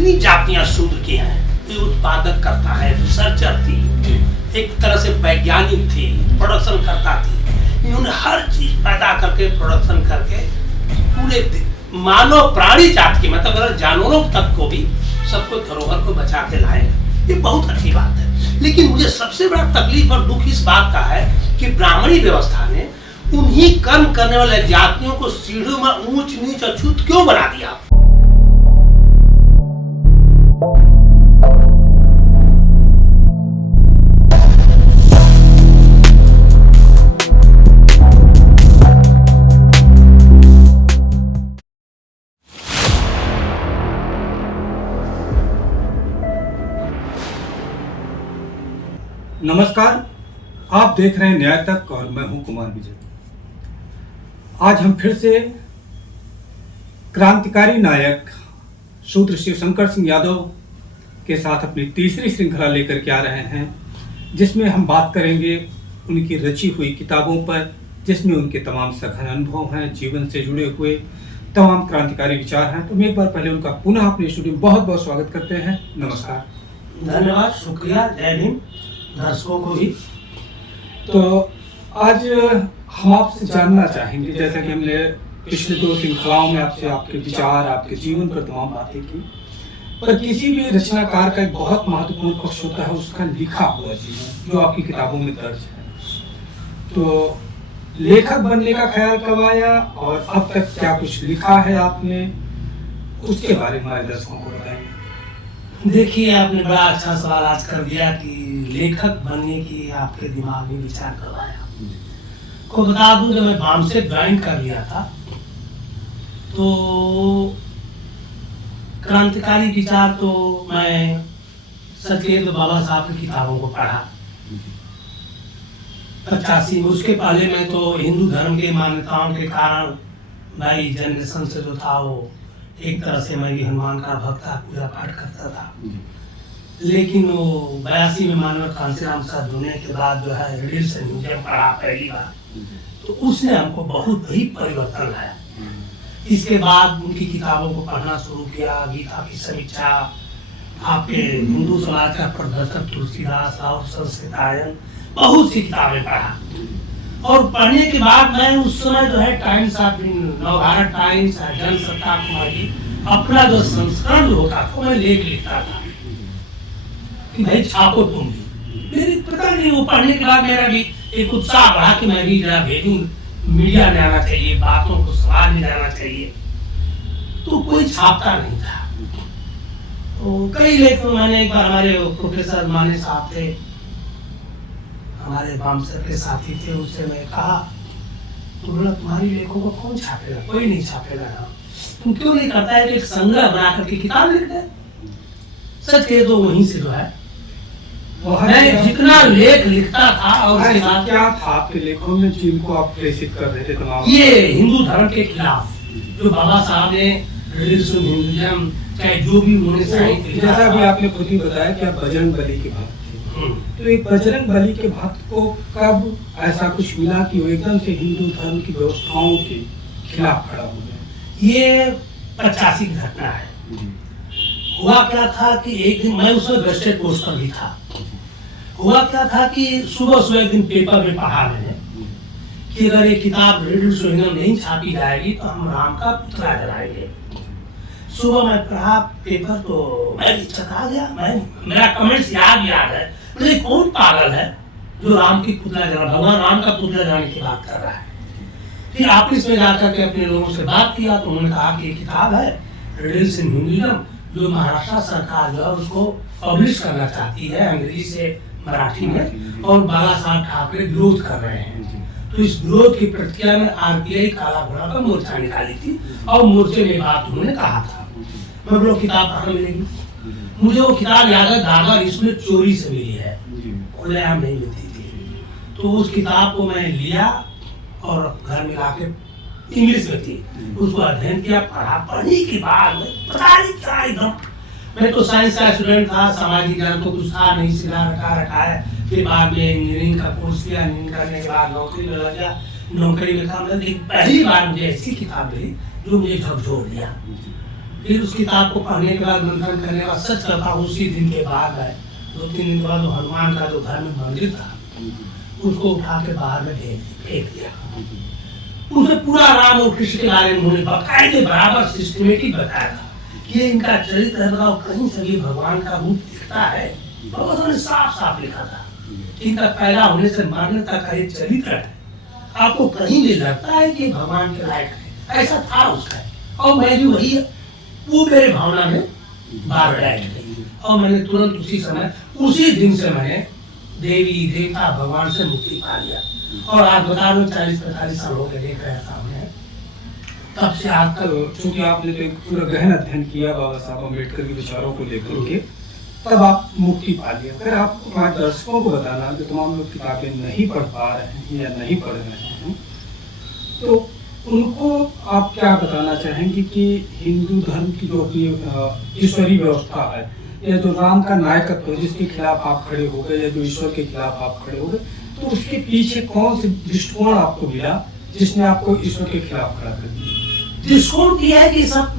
जितनी जातियां शूद्र की हैं, ये उत्पादक करता है, रिसर्चर थी, एक तरह से वैज्ञानिक थी, प्रोडक्शन करता थी। इन्होंने हर चीज पैदा करके प्रोडक्शन करके पूरे मानव प्राणी जात की मतलब जानवरों तक को भी सबको धरोहर को बचा के लाए। ये बहुत अच्छी बात है। लेकिन मुझे सबसे बड़ा तकलीफ और दुख इस बात का है कि ब्राह्मणी व्यवस्था ने उन्हीं कर्म करने वाले जातियों को सीढ़ियों में ऊंच नीच अछूत क्यों बना दिया। नमस्कार, आप देख रहे हैं न्याय तक और मैं हूं कुमार विजय। आज हम फिर से क्रांतिकारी नायक शूद्र शिवशंकर सिंह यादव के साथ अपनी तीसरी श्रृंखला लेकर के आ रहे हैं, जिसमें हम बात करेंगे उनकी रची हुई किताबों पर, जिसमें उनके तमाम सघन अनुभव हैं, जीवन से जुड़े हुए तमाम क्रांतिकारी विचार हैं। तो मैं एक बार पहले उनका पुनः अपने स्टूडियो में बहुत बहुत स्वागत करते हैं। नमस्कार। धन्यवाद, शुक्रिया, जय भीम दर्शकों को भी। तो आज हम आपसे जानना चाहेंगे, जैसा कि हमने पिछले 2 श्रृंखलाओं में आपसे आपके विचार, आपके जीवन पर तमाम बातें की, पर किसी भी रचनाकार का एक बहुत महत्वपूर्ण पक्ष होता है उसका लिखा हुआ जीवन, जो आपकी किताबों में दर्ज है। तो लेखक बनने का ख्याल कब आया और अब तक क्या कुछ लिखा है आपने, उसके बारे में हमारे दर्शकों को बताइए। देखिए, आपने बड़ा अच्छा सवाल आज कर दिया कि लेखक बनने की आपके दिमाग में विचार कब आया। को बता दूं, जब मैं बाम से ज्वाइन कर लिया था तो क्रांतिकारी विचार तो मैं सचेत बाबा साहब की किताबों को पढ़ा 85 में। उसके पहले मैं तो हिंदू धर्म के मान्यताओं के कारण भाई जनरेशन से जो था वो एक तरह से मैं भी हनुमान का भक्त था, पूजा पाठ करता था। लेकिन वो 82 में मानव कांसीराम साहब जुड़ने के बाद जो है रिडिल से म्यूजियम पढ़ा पहली बार, तो उसने हमको बहुत ही परिवर्तन लाया। इसके बाद उनकी किताबों को पढ़ना शुरू किया, गीता की समीक्षा, आपके हिंदू समाज का प्रदर्शक तुलसीदास और संस्कृतायन, बहुत सी किताबें पढ़ा। और पढ़ने के बाद मैं उस समय जो है times of Navbharat Times, Jansatta कुमारी, अपना जो संस्करण जो होता था मैं लेख लिखता था कि भाई छापो तुम भी। मेरी पता नहीं, वो पढ़ने के बाद मेरा भी एक उत्साह बढ़ा कि मैं भी जरा भेजूं, मीडिया में आना चाहिए, बातों को समाज में जाना चाहिए। तो कोई छापता नहीं था। तो कई लेख मैंने, एक बार हमारे प्रोफेसर माने साहब थे, हमारे बामसर के साथी थे, उससे मैं कहा, तो बोला तुम्हारी लेखों को कौन छापेगा, कोई नहीं छापेगा ना, तुम क्यों नहीं करता है कि एक संग्रह बना करके किताब लिख दे। सच कहे तो वहीं से जो है मैं जितना लेख लिखता था। और क्या था आपके लेखों में जिनको आप प्रेषित कर रहे थे तमाम? ये हिंदू धर्म के खिलाफ जो बाबा साहब ने हिंदुइज्म, चाहे जो भी उन्होंने साहित्य, जैसा भी आपने खुद ही बताया कि आप बजरंग बली के भक्त थे, तो एक बजरंग बली के भक्त को कब ऐसा कुछ मिला कि वो एकदम से हिंदू धर्म की व्यवस्थाओं के खिलाफ खड़ा हो गया? ये 85 की घटना है। हुआ क्या था कि एक दिन मैं उसमें वेस्टेड पोस्ट पर भी था। हुआ क्या था कि सुबह एक दिन पेपर में पढ़ा मैंने कि अगर ये किताब रेडियो सोहिंगम नहीं छापी जाएगी तो हम राम का पुतला जलाएंगे। सुबह मैं पढ़ा पेपर तो मैं चकरा गया। मेरा कमेंट्स याद है, मुझे कौन पागल है जो राम की पुतला जला, भगवान राम का पुतला जलाने की बात कर रहा है। फिर ऑफिस में जाकर के अपने लोगों से बात किया तो उन्होंने कहा कि ये किताब है रिडिल्स इन हिंदुइज्म, जो महाराष्ट्र सरकार जो है उसको पब्लिश करना चाहती है अंग्रेजी से मराठी में, और बाला साहब ठाकरे विरोध कर रहे हैं। तो इस विरोध की प्रतिक्रिया में आरपीआई काला घोड़ा का मोर्चा निकाली थी और मोर्चे में बात उन्होंने कहा था। मैं बोलो किताब कहाँ मिलेगी? मुझे वो किताब याद है, दादा इसमें चोरी से मिली है, खुलेआम नहीं मिलती थी। तो उस किताब को मैं लिया और घर में लाके, इंग्लिश में थी, उसको अध्ययन किया, पढ़ा। पढ़ने के बाद पता नहीं क्या एकदम, मैं तो साइंस का स्टूडेंट था, सामाजिक ज्ञान तो कुछ था नहीं, सिला रखा है। फिर बाद में इंजीनियरिंग का कोर्स किया, इंजीनियरिंग करने के बाद नौकरी में लग गया। नौकरी में काम लगा, पहली बार मुझे ऐसी किताब मिली जो मुझे झकझोर दिया। फिर उस किताब को पढ़ने के बाद, मंथन करने के बाद, सच करता हूँ उसी दिन के बाद है, 2-3 दिन के बाद, जो हनुमान का जो घर में मंदिर था उसको उठा के बाहर में फेंक दिया। उसमें पूरा राम और कृष्ण के बारे में उन्होंने बकायदे बराबर सिस्टमेटिक बताया था कि ये इनका चरित्र है, बताओ कहीं से भी भगवान का रूप दिखता है। भगवान ने साफ साफ लिखा था कि इनका पैदा होने से मरने तक का ये चरित्र है, आपको कहीं भी लगता है कि भगवान के लायक है, ऐसा था उसका। और मैं भी वही, वो मेरे भावना में बार बैठ गई और मैंने तुरंत उसी समय, उसी दिन से मैंने देवी देवता भगवान से मुक्ति पा लिया। और आज बता दो 40-45 साल हो गए देख रहे सामने, तब से आज तक। चूंकि आपने तो एक पूरा गहन अध्ययन किया बाबा साहब अम्बेडकर के विचारों को लेकर के, तब आप मुक्ति पा लिया। अगर आप हमारे दर्शकों को बताना जो तमाम लोग किताबें नहीं पढ़ पा रहे हैं या नहीं पढ़ रहे हैं, तो उनको आप क्या बताना चाहेंगे कि हिंदू धर्म की जो ईश्वरीय व्यवस्था है, या जो राम का नायकत्व जिसके खिलाफ आप खड़े हो गए, या जो ईश्वर के खिलाफ आप खड़े हो गए, तो उसके पीछे कौन से दृष्टिकोण आपको मिला जिसने आपको ईश्वर के खिलाफ खड़ा कर दिया? दृष्टिकोण किया है कि सब,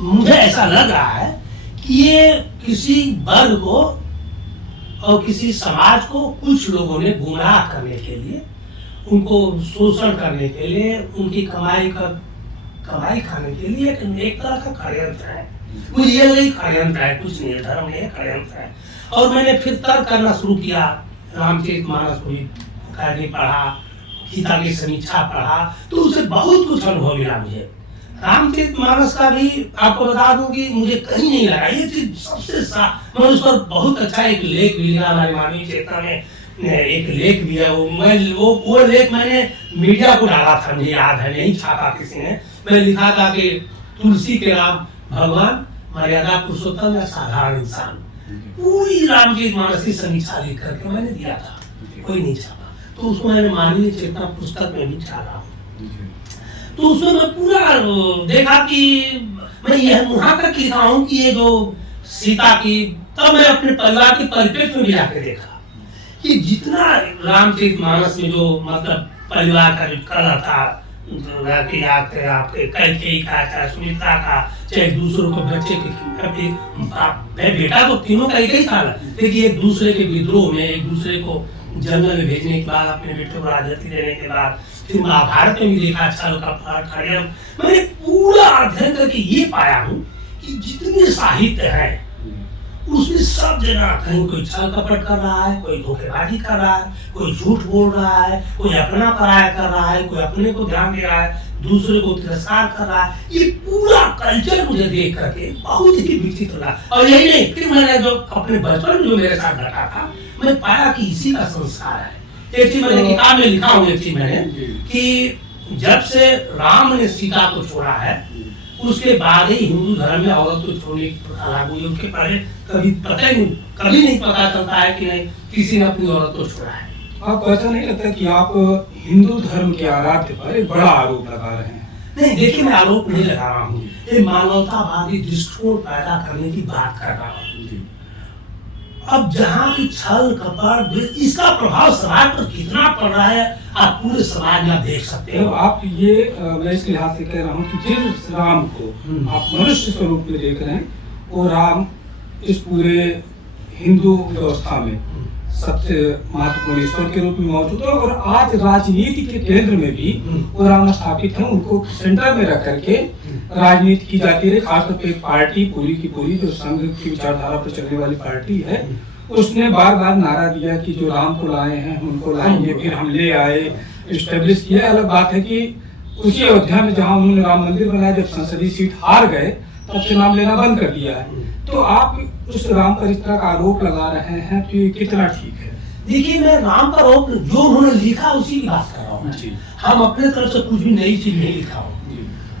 मुझे ऐसा लग रहा है कि ये किसी वर्ग को और किसी समाज को कुछ लोगों ने गुमराह करने के लिए, उनको शोषण करने के लिए, उनकी कमाई खाने के लिए एक तरह का षड्यंत्र है। मुझे ये लगा षड्यंत्र है, कुछ नहीं है, धर्म नहीं है, षड्यंत्र है। और मैंने फिर तर्क करना शुरू किया, रामचरितमानस को पढ़ा, गीता की समीक्षा पढ़ा, तो उससे बहुत कुछ अनुभव मिला मुझे। रामचरितमानस का भी आपको बता दूं कि मुझे कहीं नहीं लगा ये चीज सबसे मैं उस पर बहुत अच्छा एक लेख भी लिखा, हमारे मानवीय चेतना में एक लेख भी है, वो लेख मैंने मीडिया को डाला था, मुझे याद है, नहीं छापा किसी ने। मैंने लिखा था कि तुलसी के राम भगवान, मर्यादा पुरुषोत्तम या साधारण इंसान, पूरी रामचरितमानस की समीक्षा लिख करके मैंने दिया था, कोई नहीं छापा। तो उसको मैंने मानवीय चेतना पुस्तक में भी डाला हूँ। तो उसमें मैं पूरा देखा कि मैं यह वहां तक लिखा हूँ कि ये जो सीता की, तब मैं अपने परिवार के परिप्रेक्ष्य में भी जाके देखा कि जितना रामचरितमानस में जो मतलब परिवार का जो कलह था, आपके कैकेयी का, चाहे सुमित्रा का, चाहे दूसरों को बच्चे के बेटा तो तीनों का एक ही था, लेकिन एक दूसरे के विद्रोह में, एक दूसरे को जंगल में भेजने के बाद, अपने बेटे को राजगद्दी देने के बाद, फिर महाभारत में भी देखा छल कपट षड्यंत्र। मैंने पूरा अध्ययन करके ये पाया हूँ कि जितने साहित्य है उसमें सब जगह कहीं कोई छल कपट कर रहा है, कोई धोखेबाजी कर रहा है, कोई झूठ बोल रहा है, कोई अपना पराया कर रहा है, कोई अपने को ध्यान दे रहा है, दूसरे को तिरस्कार कर रहा है। ये पूरा कल्चर मुझे देख करके बहुत ही विचित्र लगा। और यही नहीं, फिर मैंने जो अपने बचपन में जो मेरे साथ घटा था, मैं पाया कि इसी का संस्कार है। एक चीज मैंने किताब में लिखा हूँ, एक चीज मैंने कि जब से राम ने सीता को छोड़ा है, उसके बाद ही हिंदू धर्म में औरत को छोड़ने की प्रथा लागू हुई। उसके पहले कभी नहीं पता चलता है कि नहीं किसी ने अपनी औरत को छोड़ा है। आपको ऐसा नहीं लगता कि आप हिंदू धर्म के आराध्य पर एक बड़ा आरोप लगा रहे हैं? नहीं, देखिए मैं आरोप नहीं लगा रहा हूँ, ये मानवतावादी दृष्टिकोण पैदा करने की बात कर रहा हूँ। अब जहाँ की छल कपट, इसका प्रभाव समाज पर कितना पड़ रहा है आप पूरे समाज में देख सकते हो। आप ये मैं इस लिहाज से कह रहा हूँ कि जिस राम को आप मनुष्य स्वरूप में देख रहे हैं, वो राम इस पूरे हिंदू व्यवस्था में सबसे महत्वपूर्ण ईश्वर के रूप में मौजूद है। और आज राजनीति के केंद्र में भी वो राम स्थापित है, उनको सेंटर में रख करके राजनीति की जाती है। खासतौर पर एक पार्टी पूरी की पूरी जो संघ की विचारधारा पर चलने वाली पार्टी है, उसने बार बार नारा दिया कि जो राम को लाए हैं हम उनको लाएंगे, फिर हम ले आए, इस्टेब्लिश किया। अलग बात है कि उसी अयोध्या में जहाँ उन्होंने राम मंदिर बनाया, जब संसदीय सीट हार गए तब से नाम लेना बंद कर दिया है। तो आप उस राम पर इस तरह का आरोप लगा रहे हैं तो ये कितना ठीक है? देखिए मैं राम पर आरोप जो उन्होंने लिखा उसी की बात कर रहा हूँ, हम अपने तरफ से कुछ भी नई चीज नहीं लिखा हूँ।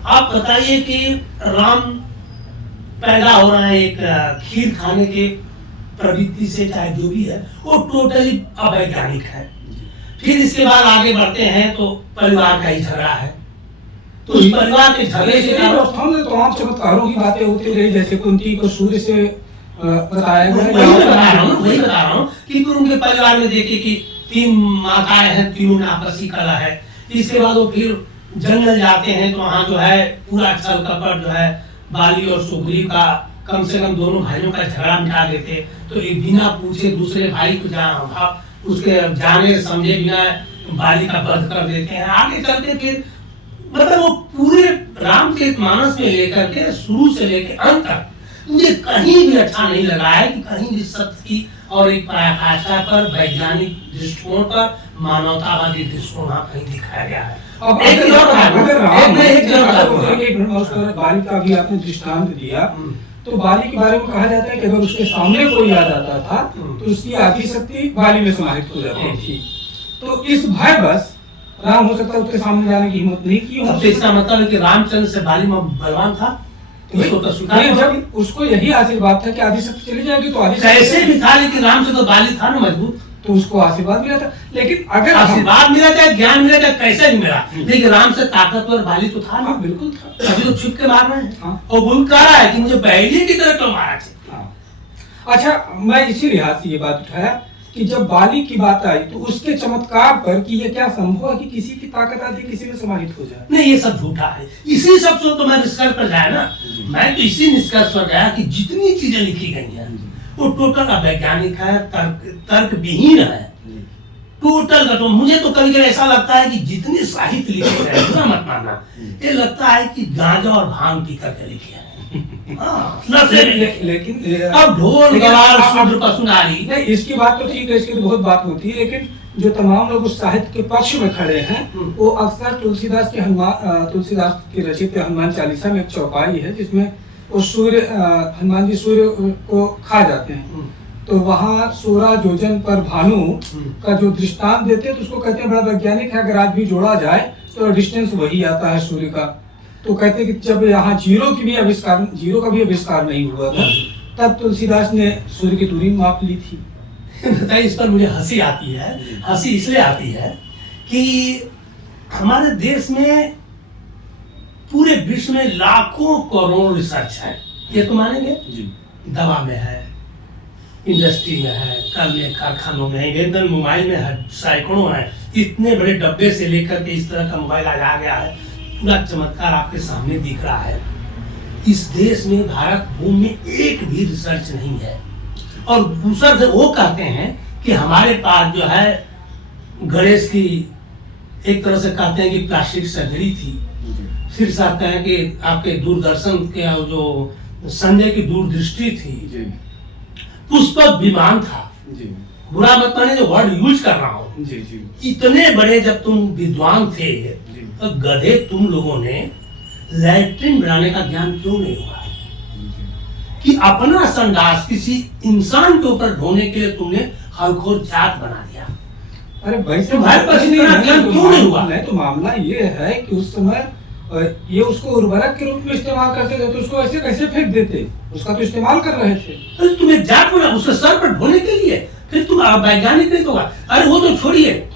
आप बताइए कि राम पैदा हो रहा है एक खीर खाने के प्रवृत्ति से, चाहे जो भी है, वो टोटली अवैज्ञानिक है। फिर इसके बाद आगे बढ़ते हैं तो परिवार का ही झगड़ा है, तो इस परिवार के झगड़े से तमाम चमत्कारों की बातें होती रही, जैसे कुंती को सूर्य से बताया गया। वही बता रहा हूँ कि उनके परिवार में देखे कि 3 माताएं हैं, तीनों में आपसी कला है। इसके बाद वो फिर जंगल जाते हैं तो वहाँ जो है पूरा छल कपट जो है बाली और सुग्रीव का कम से कम दोनों भाइयों का झगड़ा मिटा देते, तो एक बिना पूछे दूसरे भाई को उसके जाने समझे बिना बाली का वध कर देते हैं। आगे चलते फिर मतलब वो पूरे राम के मानस में लेकर के शुरू से लेकर अंत तक मुझे कहीं भी अच्छा नहीं लगा है कि कहीं भी सत्य की और एक पराकाष्ठा पर, वैज्ञानिक दृष्टिकोण पर, मानवतावादी दृष्टिकोण कहीं दिखाया गया है। अब बाली का भी आपने दृष्टांत दिया, तो बाली के बारे में कहा जाता है कि अगर उसके सामने कोई आ जाता था तो उसकी आधी शक्ति बाली में समाहित हो जाती थी। तो इस भय बस राम हो सकता है उसके सामने जाने की हिम्मत नहीं की। तो इसका मतलब है कि रामचंद्र से बाली में बलवान था, जब उसको यही आशीर्वाद था कि आधी शक्ति चली जाएगी, तो आधी कैसे भी था, लेकिन राम से तो बाली था ना मजबूत, तो उसको आशीर्वाद मिला था। लेकिन अगर आशीर्वाद मिला चाहे ज्ञान मिला चाहे कैसे भी मिला, लेकिन राम से ताकतवर बाली तो था ना। बिल्कुल था। अभी तो छुप के मार रहे हैं और बोल कह रहा है कि मुझे पहले की तरह क्यों मारा। अच्छा, मैं इसी लिहाज से ये बात उठाया कि जब बाली की बात आई तो उसके चमत्कार पर कि ये क्या संभव है कि किसी की ताकत आदि किसी में समाहित हो जाए। नहीं, ये सब झूठा है। इसी सब से तो मैं निष्कर्ष पर गया ना, मैं तो इसी निष्कर्ष पर गया कि जितनी चीजें लिखी गई हैं वो टोटल अवैज्ञानिक है, तर्क विहीन है, टोटल का। तो मुझे तो कभी कभी ऐसा लगता है कि जितने साहित्य लिखे गए, बुरा मत मानना, ये लगता है कि गांजा और भांग पी करके लिखे हैं। लेकिन अब ढोल गवार शूद्र पशुनारी, नहीं, इसकी बात तो ठीक है, इसकी तो बहुत बात होती है, लेकिन जो तमाम लोग उस साहित्य के पक्ष में खड़े हैं वो अक्सर तुलसीदास के रचित हनुमान चालीसा में एक चौपाई है जिसमें वो सूर्य हनुमान जी सूर्य को खा जाते हैं, तो वहाँ 16 योजन पर भानु का जो दृष्टांत देते हैं तो उसको कहते हैं बड़ा वैज्ञानिक है। अगर आज भी जोड़ा जाए तो डिस्टेंस वही आता है सूर्य का। तो कहते हैं कि जब यहाँ जीरो का भी आविष्कार नहीं हुआ था तब तुलसीदास ने सूर्य की दूरी माप ली थी। बताइए, इस पर मुझे हंसी आती है। हंसी इसलिए आती है कि हमारे देश में पूरे विश्व में लाखों करोड़ रिसर्च है, ये तो मानेंगे। दवा में है, इंडस्ट्री में है, कल में कारखानों में है, इधर मोबाइल में है, सैकड़ों है। इतने बड़े डब्बे से लेकर के इस तरह का मोबाइल आज आ गया है, पूरा चमत्कार आपके सामने दिख रहा है। इस देश में, भारत भूमि में एक भी रिसर्च नहीं है। और दूसरा से वो कहते हैं कि हमारे पास जो है गणेश की एक तरह से कहते हैं कि प्लास्टिक सर्जरी थी, फिर कहते हैं कि आपके दूरदर्शन के जो संजय की दूरदृष्टि थी, पुष्पक विमान था। बुरा मत माने जो वर्ड यूज कर रहा हूँ। इतने बड़े जब तुम विद्वान थे तो गधे तुम लोगों ने लैट्रिन बनाने का ज्ञान क्यों नहीं हुआ कि अपना संडास किसी इंसान के ऊपर ढोने के लिए तुमने हरखोर जात बना दिया। अरे भाई तो भाई पास इतना ज्ञान क्यों नहीं हुआ? नहीं, तो मामला ये है कि उस समय ये उसको उर्वरक के रूप में इस्तेमाल करते थे, तो उसको ऐसे कैसे फेंक देते? उसका तो इस्तेमाल कर रहे थे। अरे तुम्हें जात बना उसके सर पर ढोने के लिए, फिर तुम वैज्ञानिक नहीं होगा। अरे वो तो छोड़िए,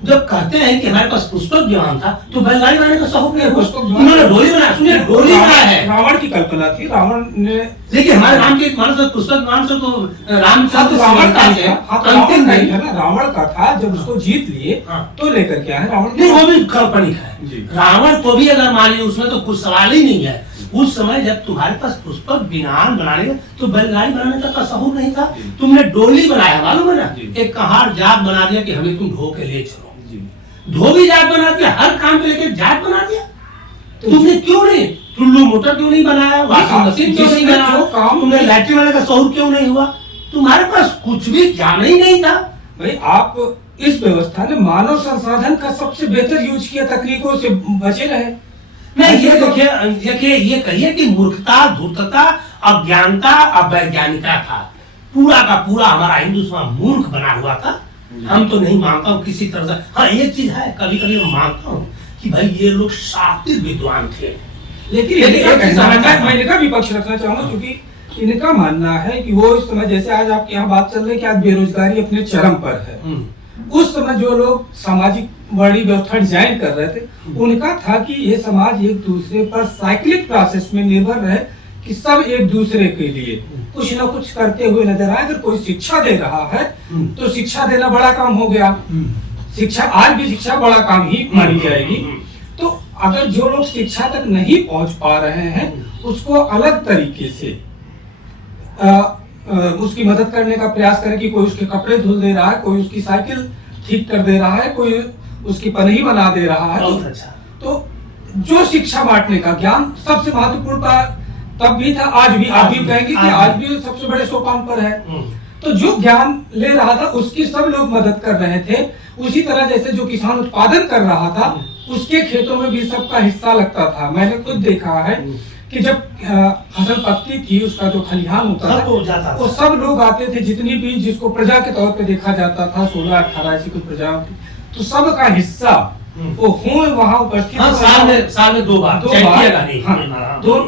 जब कहते हैं कि हमारे पास पुष्पक विमान था तो बैलगाड़ी बनाने का शौक नहीं है। उन्होंने डोली बनाया, सुनिए डोली बनाया है। रावण की कल्पना थी, रावण ने। देखिए हमारे राम के मानस पुष्पक विमान से तो रामचंद्र रावण का अंतिम नहीं है ना, रावण का था। जब उसको जीत लिए तो लेकर के आए रावण। नहीं, वो भी काल्पनिक है। रावण को भी अगर मान लिया, उसमें तो कुछ सवाल ही नहीं है। उस समय जब तुम्हारे पास पुष्पक विमान बनाने तो बैलगाड़ी बनाने का तसव्वुर नहीं था। तुमने डोली बनाया, मालूम है ना, एक कहार जात बना दिया कि हमें तुम ढो के ले चलो। धोबी जात बना दिया, हर काम के लेके जात बना दिया। तो तुमने क्यों नहीं टुल्लू मोटर क्यों नहीं बनाया, वॉशिंग मशीन क्यों नहीं बनाया, तुमने लैट्रिन बनाने का शौक क्यों नहीं हुआ? तुम्हारे पास कुछ भी ज्ञान ही नहीं था। भाई आप इस व्यवस्था ने मानव संसाधन का सबसे बेहतर यूज किया, तकनीकों से बचे रहे। नहीं, ये देखिए ये कहिए कि मूर्खता, धूर्तता, अज्ञानता, अवैज्ञानिकता था। पूरा का पूरा हमारा हिंदू समाज मूर्ख बना हुआ था। हम तो नहीं मानता हूँ किसी तरह से। हाँ, एक चीज है, कभी कभी मैं मानता हूँ कि भाई ये लोग शातिर विद्वान थे, लेकिन मैं इनका भी पक्ष रखना चाहूंगा, क्योंकि इनका मानना है कि वो इस समय, जैसे आज आपके यहाँ बात चल रही है कि आज बेरोजगारी अपने चरम पर है, उस समय जो लोग सामाजिक बड़ी व्यवस्था डिजाइन कर रहे थे, उनका था कि ये समाज एक दूसरे पर साइक्लिक प्रोसेस में निर्भर रहे, कि सब एक दूसरे के लिए कुछ ना कुछ करते हुए नजर आए। अगर कोई शिक्षा दे रहा है तो शिक्षा देना बड़ा काम हो गया। शिक्षा, आज भी शिक्षा बड़ा काम ही मानी जाएगी। तो अगर जो लोग शिक्षा तक नहीं पहुंच पा रहे हैं उसको अलग तरीके से उसकी मदद करने का प्रयास करें कि कोई उसके कपड़े धुल दे रहा है, कोई उसकी साइकिल ठीक कर दे रहा है, कोई उसकी पनही बना दे रहा है। बहुत अच्छा। तो जो शिक्षा बांटने का ज्ञान सबसे महत्वपूर्ण तब भी था, आज भी आप भी कहेंगे कि आज भी सबसे बड़े सोपान पर है। तो जो ज्ञान ले रहा था उसकी सब लोग मदद कर रहे थे। उसी तरह जैसे जो किसान उत्पादन कर रहा था उसके खेतों में भी सबका हिस्सा लगता था। मैंने खुद देखा है कि जब फसल पकती थी, उसका जो खलिहान होता था वो सब लोग आते थे, जितनी भी जिसको प्रजा के तौर पे देखा जाता था, 16-18 ऐसी कुछ प्रजा होती, तो सबका हिस्सा वो हो वहाँ उपस्थित। साल में दो बार तो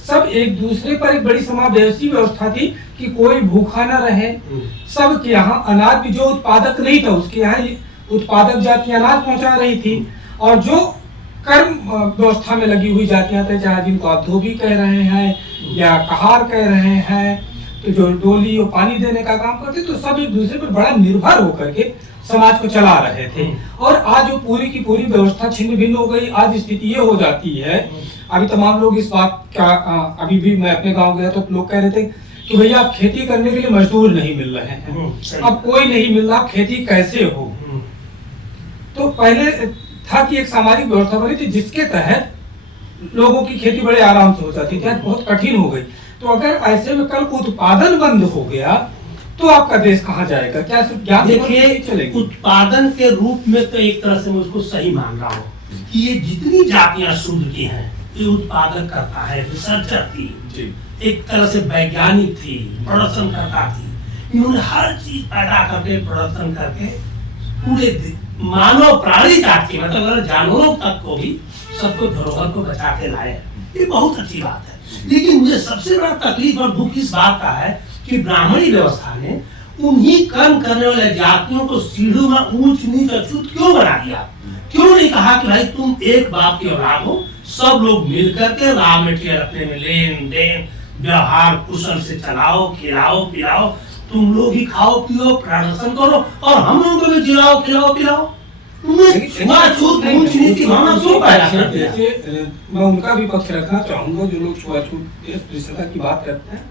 सब एक दूसरे पर एक बड़ी समावेशी व्यवस्था थी कि कोई भूखा न रहे। सबके यहाँ अनाज भी, जो उत्पादक नहीं था उसके यहाँ उत्पादक जाति अनाज पहुंचा रही थी, और जो कर्म व्यवस्था में लगी हुई जातियां थे, चाहे जिनको आप धोबी कह रहे हैं या कहार कह रहे हैं, तो जो डोली और पानी देने का काम करते, तो सब एक दूसरे पर बड़ा निर्भर होकर के समाज को चला रहे थे। और आज वो पूरी की पूरी व्यवस्था छिन्न भिन्न हो गई। आज स्थिति ये हो जाती है, अभी तमाम लोग इस बात का, अभी भी मैं अपने गांव गया तो लोग कह रहे थे कि भैया आप खेती करने के लिए मजदूर नहीं मिल रहे हैं, अब कोई नहीं मिल रहा, खेती कैसे हो। तो पहले था कि एक सामाजिक व्यवस्था बनी थी जिसके तहत लोगों की खेती बड़े आराम से हो जाती थी। बहुत कठिन हो गई। तो अगर ऐसे में कल उत्पादन बंद हो गया तो आपका देश कहाँ जाएगा? क्या सिर्फ ज्ञान? देखिए, उत्पादन के रूप में तो एक तरह से मैं उसको सही मान रहा हूँ कि ये जितनी जातियां शुद्ध की हैं, ये उत्पादन करता है, रिसर्चर थी, एक तरह से वैज्ञानिक थी, प्रोडक्शन करता थी। इन्होंने हर चीज पैदा करके प्रोडक्शन करके पूरे मानव प्राणी जाति मतलब जानवरों तक को भी सबको धरोहर को बचा के लाए। ये बहुत अच्छी बात है। लेकिन मुझे सबसे बड़ा तकलीफ और दुख इस बात का है कि ब्राह्मणी व्यवस्था ने उन्हीं कर्म करने वाले जातियों को सीढ़ियों में ऊंच नीच अछूत क्यों बना दिया? क्यों नहीं कहा कि भाई तुम एक बाप की औलाद हो, सब लोग मिलकर के रॉ मटेरियल अपने में लेन देन व्यवहार कुशल से चलाओ, खिलाओ पिलाओ, तुम लोग ही खाओ पियो प्रदर्शन करो और हम लोगों को भी जिलाओ खिलाओ पिलाओ। मैं उनका भी पक्ष रखना चाहूंगा जो लोग छुआछूत की बात करते हैं।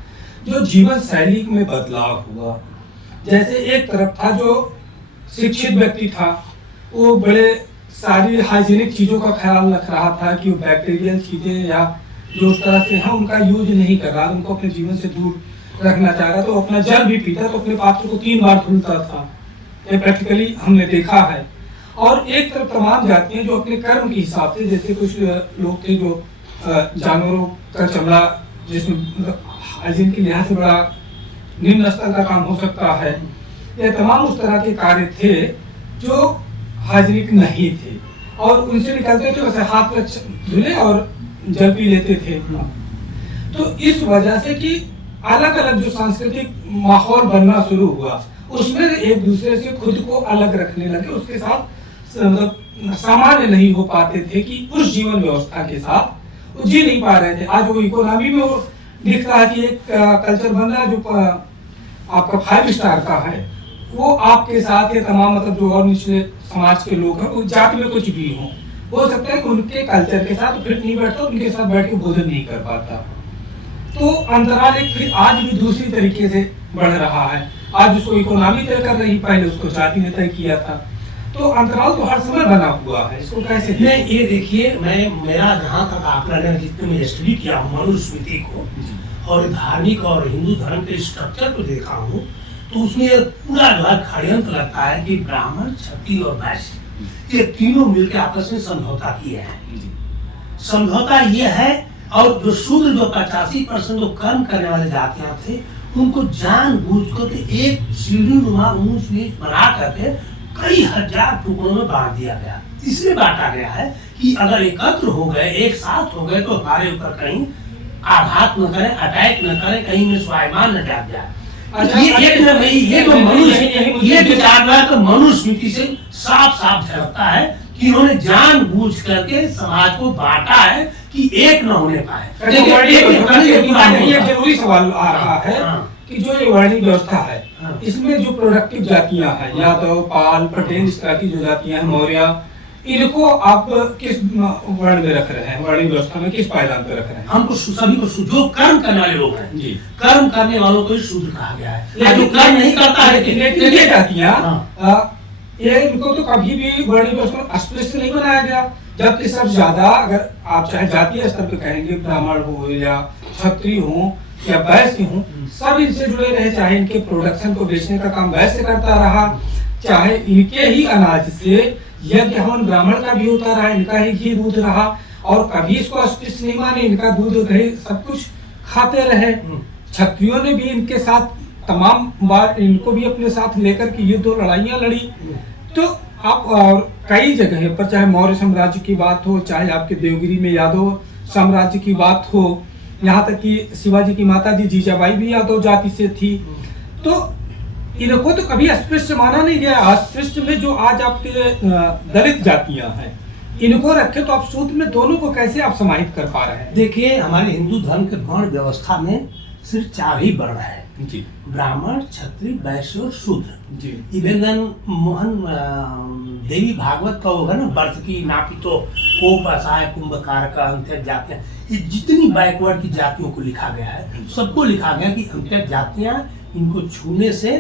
जो जीवन शैली में बदलाव हुआ, जैसे एक तरफ था जो शिक्षित व्यक्ति था, वो बड़े सारी हाइजीनिक चीजों का ख्याल रख रहा था कि वो बैक्टीरियल चीजें या जो उस तरह से है उनका यूज नहीं कर रहा, उनको अपने जीवन से दूर रखना चाह रहा। तो अपना जल भी पीता तो अपने पात्र को 3 बार धुलता था। ये प्रैक्टिकली हमने देखा है। और एक तरफ तमाम जातियां जो अपने कर्म के हिसाब से, जैसे कुछ लोग थे जो जानवरों का चमड़ा जिसमें हाइजीन के लिहाज से बड़ा निम्न स्तर का काम हो सकता है, ये तमाम उस तरह के कार्य थे जो हाइजीनिक नहीं थे और उनसे निकलते थे वैसे हाथ में धुले और जल पी लेते थे। तो इस वजह से कि अलग अलग जो सांस्कृतिक माहौल बनना शुरू हुआ, उसमें एक दूसरे से खुद को अलग रखने लगे, उसके साथ मतलब सामान्य नहीं हो पाते थे कि उस जीवन व्यवस्था के साथ वो जी नहीं पा रहे थे। आज वो इकोनॉमी में वो दिखता है कि एक कल्चर बन रहा है जो आपका 5 स्टार का है, वो आपके साथ ये तमाम मतलब जो और निचले समाज के लोग हैं, उस जाति में कुछ भी हो सकता है कि उनके कल्चर के साथ फिट नहीं बैठता, उनके साथ बैठ के भोजन नहीं कर पाता। तो अंतराल एक फिर आज भी दूसरी तरीके से बढ़ रहा है। आज उसको इकोनॉमी तय कर रही, पहले उसको जाति ने तय किया था। तो अंतराल तो हर समय बना हुआ है, इसको कैसे? नहीं, ये देखिए, मेरा जहाँ तक आकलन जितने में स्टडी किया हूँ मनुस्मृति को और धार्मिक और हिंदू धर्म के स्ट्रक्चर को देखा हूँ, तो उसमें पूरा जो है षड्यंत्र लगता है कि ब्राह्मण, क्षत्रिय और वैश्य ये तीनों मिलकर आपस में समझौता किए हैं। समझौता ये है, और जो शूद्र जो 85% जो कर्म करने वाले जातियां थे, उनको जानबूझ कर एक सीढ़ी नुमा ऊंच नीच बना करके कई हजार टुकड़ों में बांट दिया गया। इसलिए बांटा गया है कि अगर एकत्र हो गए, एक साथ हो गए, तो हमारे ऊपर कहीं आघात न करें, अटैक न करें, कहीं में स्वाभिमान न जाग जाए। ये विचारधारा तो मनुस्मृति से साफ साफ झलकता है कि इन्होंने जानबूझ करके समाज को बांटा है कि एक न होने पाए। ये जरूरी सवाल आ रहा है कि जो ये वर्णिक व्यवस्था है, इसमें जो प्रोडक्टिव जातियां हैं, यादव, पाल, पटेल, इस तरह की जो जातियां हैं, मौर्य, इनको आप किस वर्ण में रख रहे हैं, वर्णीय व्यवस्था में किस पायदान पे रख रहे हैं? हमको सभी को जो कर्म करने वाले लोग हैं, जी, कर्म करने वालों को ही शूद्र कहा गया है। जो कर्म नहीं करता है, लेकिन ये जातियां, हाँ। ये इनको तो कभी भी वर्णीय व्यवस्था में अस्पृश्य नहीं बनाया गया, जबकि सबसे ज्यादा, अगर आप चाहे जातीय स्तर पे कहेंगे, ब्राह्मण हो या क्षत्रिय हो या वैश्य हो, सब इनसे जुड़े रहे। चाहे इनके प्रोडक्शन को बेचने का काम वैश्य करता रहा, चाहे इनके ही अनाज से यज्ञ हवन ब्राह्मण का भी होता रहा, इनका ही घी दूध रहा, और कभी इसको अस्पृश्य नहीं माने, इनका दूध दही सब कुछ खाते रहे। क्षत्रियों ने भी इनके साथ तमाम बार इनको भी अपने साथ लेकर के युद्ध और लड़ाइयाँ लड़ी। तो आप और कई जगह पर, चाहे मौर्य साम्राज्य की बात हो, चाहे आपके देवगिरी में यादव साम्राज्य की बात हो, यहाँ तक कि शिवाजी की माता जी जीजाबाई भी यादव जाति से थी। तो इनको तो कभी अस्पृश्य माना नहीं गया। अस्पृश्य में जो आज आपके दलित जातियां हैं, इनको रखे तो आप शूद्र में दोनों को कैसे आप समाहित कर पा रहे हैं? देखिए, हमारे हिंदू धर्म के वर्ण व्यवस्था में सिर्फ 4 ही वर्ण है जी, ब्राह्मण, क्षत्रिय, वैश्य और शूद्र जी। इवन मोहन देवी भागवत का होगा ना, वर्ष की नापी तो कोप असहाय कुंभकार का अंत्य जातियां, ये जितनी बैकवर्ड की जातियों को लिखा गया है, सबको लिखा गया कि अंत्य जातियां, इनको छूने से,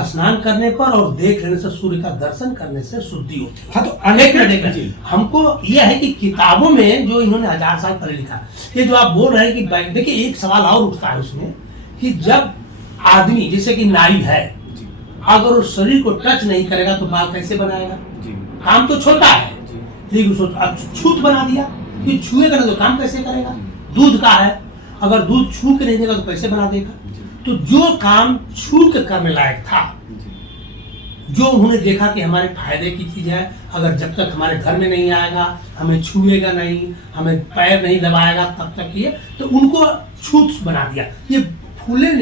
स्नान करने पर और देख लेने से, सूर्य का दर्शन करने से शुद्धि होती है। हाँ, तो अनेक हमको यह है कि किताबों में जो इन्होंने 1000 साल पहले लिखा, ये जो आप बोल रहे हैं कि देखिए, एक सवाल और उठता है उसमें कि जब आदमी, जैसे कि नारी है, अगर उस शरीर को टच नहीं करेगा तो बाल कैसे बनाएगा? काम तो छोटा है, लेकिन उसको अब छूत बना दिया कि छुएगा ना तो काम कैसे करेगा? दूध का है, अगर दूध छू के नहीं देगा तो कैसे बना देगा? तो जो काम छू के करने लायक था, जो उन्होंने देखा कि हमारे फायदे की चीज है, अगर जब तक हमारे घर में नहीं आएगा, हमें छुएगा नहीं, हमें पैर नहीं दबाएगा, तब तक ये, तो उनको छूत बना दिया। ये फूले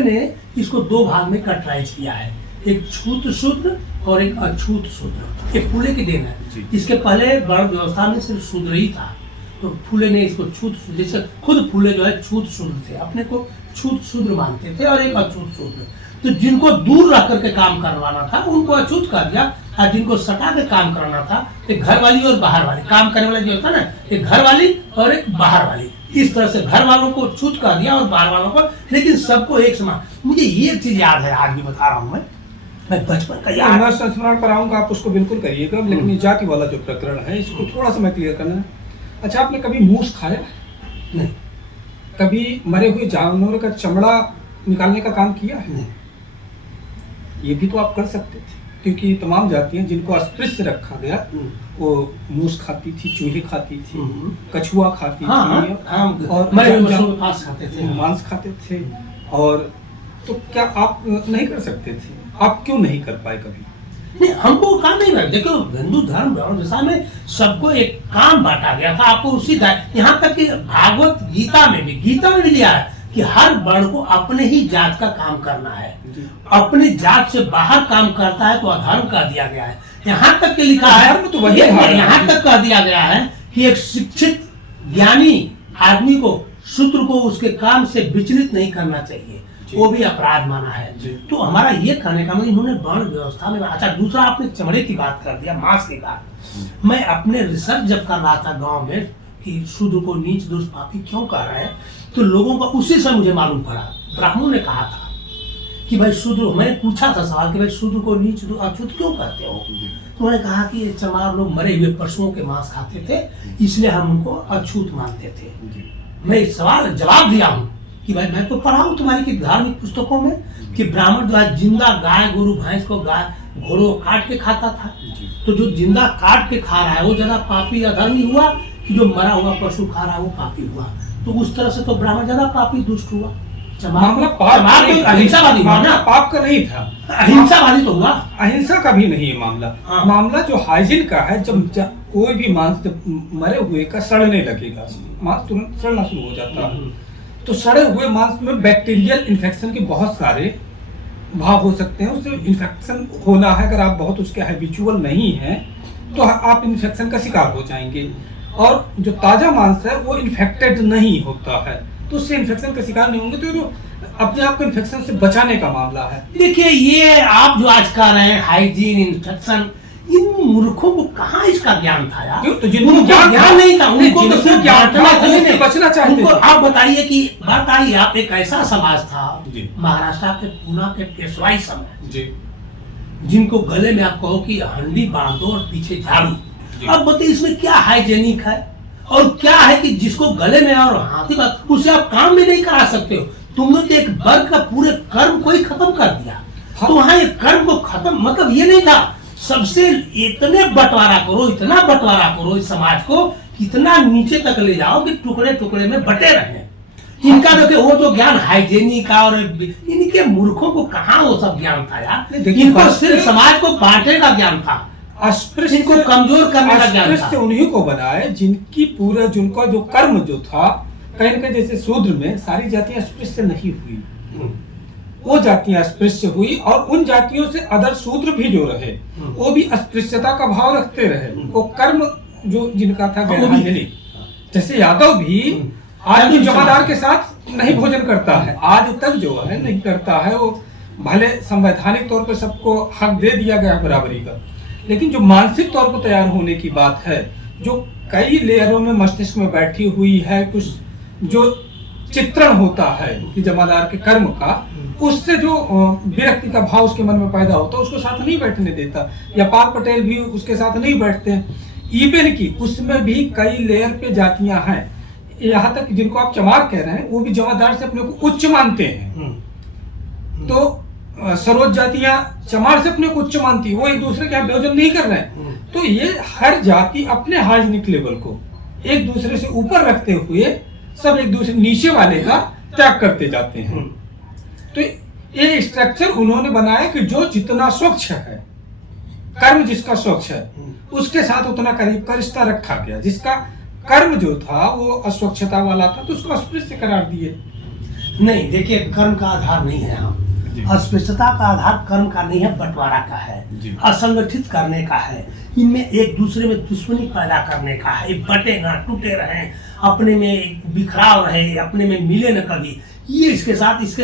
ने इसको 2 भाग में कटराइज किया है, एक छूत शूद्र और एक अछूत शूद्र। ये फूले की देन है। इसके पहले वर्ण व्यवस्था में सिर्फ शूद्र ही था, तो फूले ने इसको छूत, जैसे खुद फूले जो है छूत शूद्र थे, अपने को छूत शूद्र मानते थे, और एक अछूत शूद्र। तो जिनको दूर रह करके काम करवाना था उनको अछूत कर दिया, और जिनको सटा के काम कराना था, एक घर वाली और बाहर वाली, काम करने वाला जो होता है ना, एक घर वाली और एक बाहर वाली, इस तरह से घर वालों को छूत कर दिया और बाहर वालों को, लेकिन सबको एक समान। मुझे ये चीज याद है, आज भी बता रहा हूँ मैं बचपन का याद। मैं संस्मरण कराऊंगा, आप उसको बिल्कुल करिएगा, लेकिन ये जाति वाला जो प्रकरण है, इसको थोड़ा सा मैं क्लियर करना है। अच्छा, आपने कभी मूस खाया? नहीं। कभी मरे हुए जानवर का चमड़ा निकालने का काम किया है? नहीं। ये भी तो आप कर सकते थे, क्योंकि तमाम जातियां जिनको अस्पृश्य रखा गया, वो मूस खाती थी, चूहे खाती थी, कछुआ खाती थी, और मांस खाते थे। और तो क्या आप नहीं कर सकते थे? आप क्यों नहीं कर पाए कभी? नहीं, हमको काम नहीं लगा। देखो, हिंदू धर्म व्यवस्था में सबको एक काम बांटा गया था, आपको उसी का, यहाँ तक कि भागवत गीता में भी लिया है कि हर वर्ण को अपने ही जात का काम करना है, अपनी जात से बाहर काम करता है तो अधर्म कर दिया गया है। यहाँ तक के लिखा है, तो वही यहाँ तक कर दिया गया है कि एक शिक्षित ज्ञानी आदमी को, शूद्र को उसके काम से विचलित नहीं करना चाहिए, वो भी अपराध माना है। तो हमारा ये कहने का मतलब, इन्होंने वर्ण व्यवस्था में। अच्छा, दूसरा आपने चमड़े की बात कर दिया, मांस की बात। मैं अपने रिसर्च जब कर रहा था गांव में कि शूद्र को नीच दुष्ट पापी क्यों कह रहे हैं, तो लोगों का उसी से मुझे मालूम पड़ा। ब्राह्मणों ने कहा था कि भाई शूद्र, मैंने पूछा था सवाल कि भाई शूद्र को नीच अछूत क्यों कहते हो? तो उन्होंने कहा कि चमार लोग मरे हुए पशुओं के मांस खाते थे, इसलिए हम उनको अछूत मानते थे। मैं इस सवाल जवाब दिया हूँ कि भाई मैं तो पढ़ा हूँ तुम्हारी की धार्मिक पुस्तकों में कि ब्राह्मण जो है जिंदा गाय गोरू भैंस को, गाय घोड़ों काट के खाता था। तो जो जिंदा काट के खा रहा है वो ज्यादा पापी अधर्मी हुआ कि जो मरा हुआ पशु खा रहा है वो पापी हुआ? तो उस तरह से तो ब्राह्मण ज्यादा पापी दुष्ट हुआ। अहिंसावादी हुआ ना, पाप का नहीं था, अहिंसावादी तो हुआ। अहिंसा का भी नहीं है मामला। हाँ। मामला जो हाइजीन का है, जब कोई भी मांस जब मरे हुए का सड़ने लगेगा, मांस तुरंत सड़ना शुरू हो जाता है। तो सड़े हुए मांस में बैक्टीरियल इन्फेक्शन के बहुत सारे भाव हो सकते हैं, उससे इन्फेक्शन होना है। अगर आप बहुत उसके हैबिचुअल नहीं हैं तो आप इन्फेक्शन का शिकार हो जाएंगे, और जो ताजा मांस है वो इन्फेक्टेड नहीं होता है, तो उससे इन्फेक्शन का शिकार नहीं होंगे। तो अपने आप को इन्फेक्शन से बचाने का मामला है। देखिए, ये आप जो आज कह रहे हैं हाइजीन, इन्फेक्शन, इन मूर्खों को कहाँ इसका ज्ञान था यार? क्यों? तो जिनको उनको ज्ञान ज्ञान नहीं था, उनको तो जिनको सिर्फ ज्ञान था, बांटना था, वो उससे बचना चाहते उनको। थे। आप बताइए कि बात आई, आप एक ऐसा समाज था जी। महाराष्ट्र के पूना के पेशवाई समय, जी जिनको गले में आप कहो कि हंडी बांध दो और पीछे झाड़ू। अब बताइए इसमें क्या हाइजेनिक है और क्या है कि जिसको गले में और हाथी बात, उससे आप काम भी नहीं करा सकते हो। तुमने तो एक वर्ग का पूरे कर्म को ही खत्म कर दिया। हाँ। तो वहां एक कर्म को खत्म मतलब ये नहीं था, सबसे इतने बंटवारा करो, इतना बंटवारा करो इस समाज को, इतना नीचे तक ले जाओ कि टुकड़े टुकड़े में बटे रहे। इनका देखिए वो जो ज्ञान हाइजेनिक का और इनके मूर्खों को कहाँ वो सब ज्ञान था यार? इनको सिर्फ समाज को बांटने का ज्ञान था, अस्पृश्य इनको कमजोर करने का ज्ञान था। अस्पृश्य उन्हीं को बनाए जिनकी पूरा जिनका जो कर्म जो था, कहीं न कहीं जैसे शूद्र में सारी जातियां अस्पृश्य नहीं हुई, वो जातियां अस्पृश्य हुई और उन जातियों से अदर शूद्र भी जो रहे वो भी अस्पृश्यता का भाव रखते रहे। वो कर्म जो जिनका था गैरहाजिरी, जैसे यादव भी आज भी जमादार के साथ नहीं भोजन करता है, आज तक जो है नहीं करता है। वो भले संवैधानिक तौर पर सबको हक दे दिया गया बराबरी का, लेकिन जो मानसिक तौर पर तैयार होने की बात है, जो कई लेयरों में मस्तिष्क में बैठी हुई है, कुछ जो चित्रण होता है कि जमादार के कर्म का, उससे जो विरक्ति का भाव उसके मन में पैदा होता है, उसको साथ नहीं बैठने देता। या पाल पटेल भी उसके साथ नहीं बैठते। इवन की उसमें भी कई लेयर पे जातियां हैं, यहाँ तक जिनको आप चमार कह रहे हैं वो भी जमादार से अपने को उच्च मानते हैं। तो सरोज जातियां चमार से अपने को उच्च मानती है, वो एक दूसरे के यहाँ वियोजन नहीं कर रहे हैं। तो ये हर जाति अपने हाइजीनिक लेवल को एक दूसरे से ऊपर रखते हुए सब एक दूसरे नीचे वाले का त्याग करते जाते हैं। तो ये स्ट्रक्चर उन्होंने बनाया कि जो जितना स्वच्छ है, कर्म जिसका स्वच्छ है, उसके साथ उतना करीब का रिश्ता रखा गया। जिसका कर्म जो था वो अस्वच्छता वाला था तो उसको अस्पृश्य करार दिए। नहीं, देखिए कर्म का आधार नहीं है, हम अस्पृश्यता का आधार कर्म का नहीं है, बंटवारा का है, असंगठित करने का है, इनमें एक दूसरे में दुश्मनी पैदा करने का है। बटे ना, टूटे रहे, अपने में बिखराव रहे, अपने में मिले न कभी। ये इसके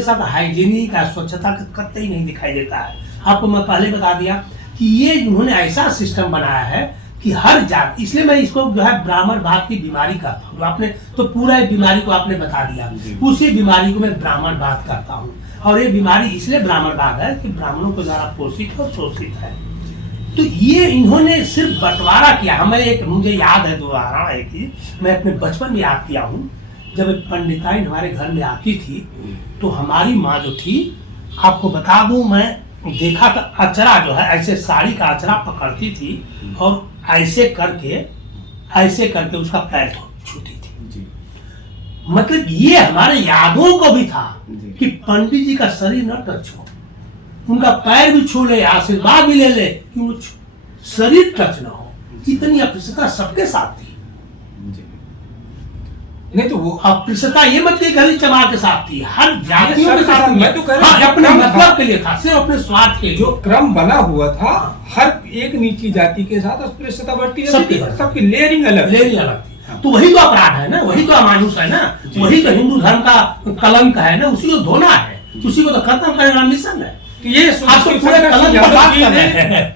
साथ हाइजीनिक का, स्वच्छता का कतई नहीं दिखाई देता है। आपको मैं पहले बता दिया कि ये उन्होंने ऐसा सिस्टम बनाया है कि हर जाति, इसलिए मैं इसको जो है ब्राह्मणवाद की बीमारी कहता हूँ। आपने तो पूरा बीमारी को आपने बता दिया, उसी बीमारी को मैं ब्राह्मणवाद कहता हूँ। और ये बीमारी इसलिए ब्राह्मणवाद है कि ब्राह्मणों को ज्यादा पोषित और शोषित है। तो ये इन्होंने सिर्फ बंटवारा किया। हमें मुझे याद है दोबारा है कि मैं अपने बचपन में याद किया हूँ, जब एक पंडिताइन हमारे घर में आती थी तो हमारी माँ जो थी, आपको बता दूं, मैं देखा था अचरा जो है ऐसे साड़ी का अचरा पकड़ती थी और ऐसे करके उसका पैर छूती थी। मतलब ये हमारे यादों को भी था कि पंडित जी का शरीर न टच हो, उनका पैर भी छू ले, आशीर्वाद भी ले ले, कि वो शरीर टच न हो। इतनी अप्रसन्नता सबके साथ थी। नहीं तो वो अप्रसन्नता ये मत कि गली चमार के साथ थी, हर जातियों के साथ। मैं तो कह रहा हूं अपने मतलब के लिए था, सिर्फ अपने स्वार्थ के लिए। जो क्रम बना हुआ था, हर एक नीची जाति के साथ अस्पृश्यता बढ़ती है, सबकी लेयरिंग अलग थी। तो वही तो अपराध है ना, वही तो अमानुष है ना, वही तो हिंदू धर्म का कलंक है ना, उसी को धोना है, उसी को तो खत्म करने का मिशन है। तो ये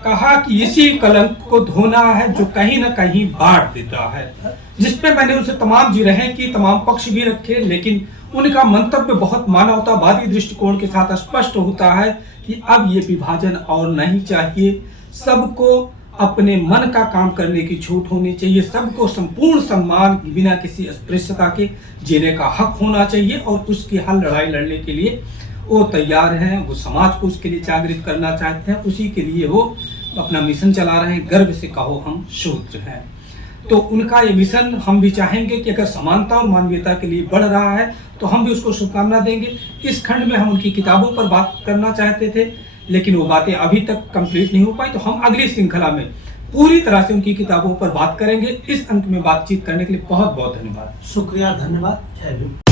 कहा कि इसी कलंक को धोना है जो कहीं ना कहीं बांट देता है, जिसपे मैंने उनसे तमाम जी रहे कि तमाम पक्ष भी रखे, लेकिन उनका मंतव्य बहुत मानवतावादी दृष्टिकोण के साथ स्पष्ट होता है कि अब ये विभाजन और नहीं चाहिए। सबको अपने मन का काम करने की छूट होनी चाहिए, सबको संपूर्ण सम्मान बिना किसी अस्पृश्यता के जीने का हक होना चाहिए, और उसकी हर लड़ाई लड़ने के लिए वो तैयार हैं। वो समाज को उसके लिए जागृत करना चाहते हैं, उसी के लिए वो अपना मिशन चला रहे हैं। गर्व से कहो हम शूद्र हैं। तो उनका ये मिशन हम भी चाहेंगे कि अगर समानता और मानवीयता के लिए बढ़ रहा है तो हम भी उसको शुभकामना देंगे। इस खंड में हम उनकी किताबों पर बात करना चाहते थे, लेकिन वो बातें अभी तक कंप्लीट नहीं हो पाई, तो हम अगली श्रृंखला में पूरी तरह से उनकी किताबों पर बात करेंगे। इस अंक में बातचीत करने के लिए बहुत बहुत धन्यवाद। शुक्रिया, धन्यवाद, जय भीम।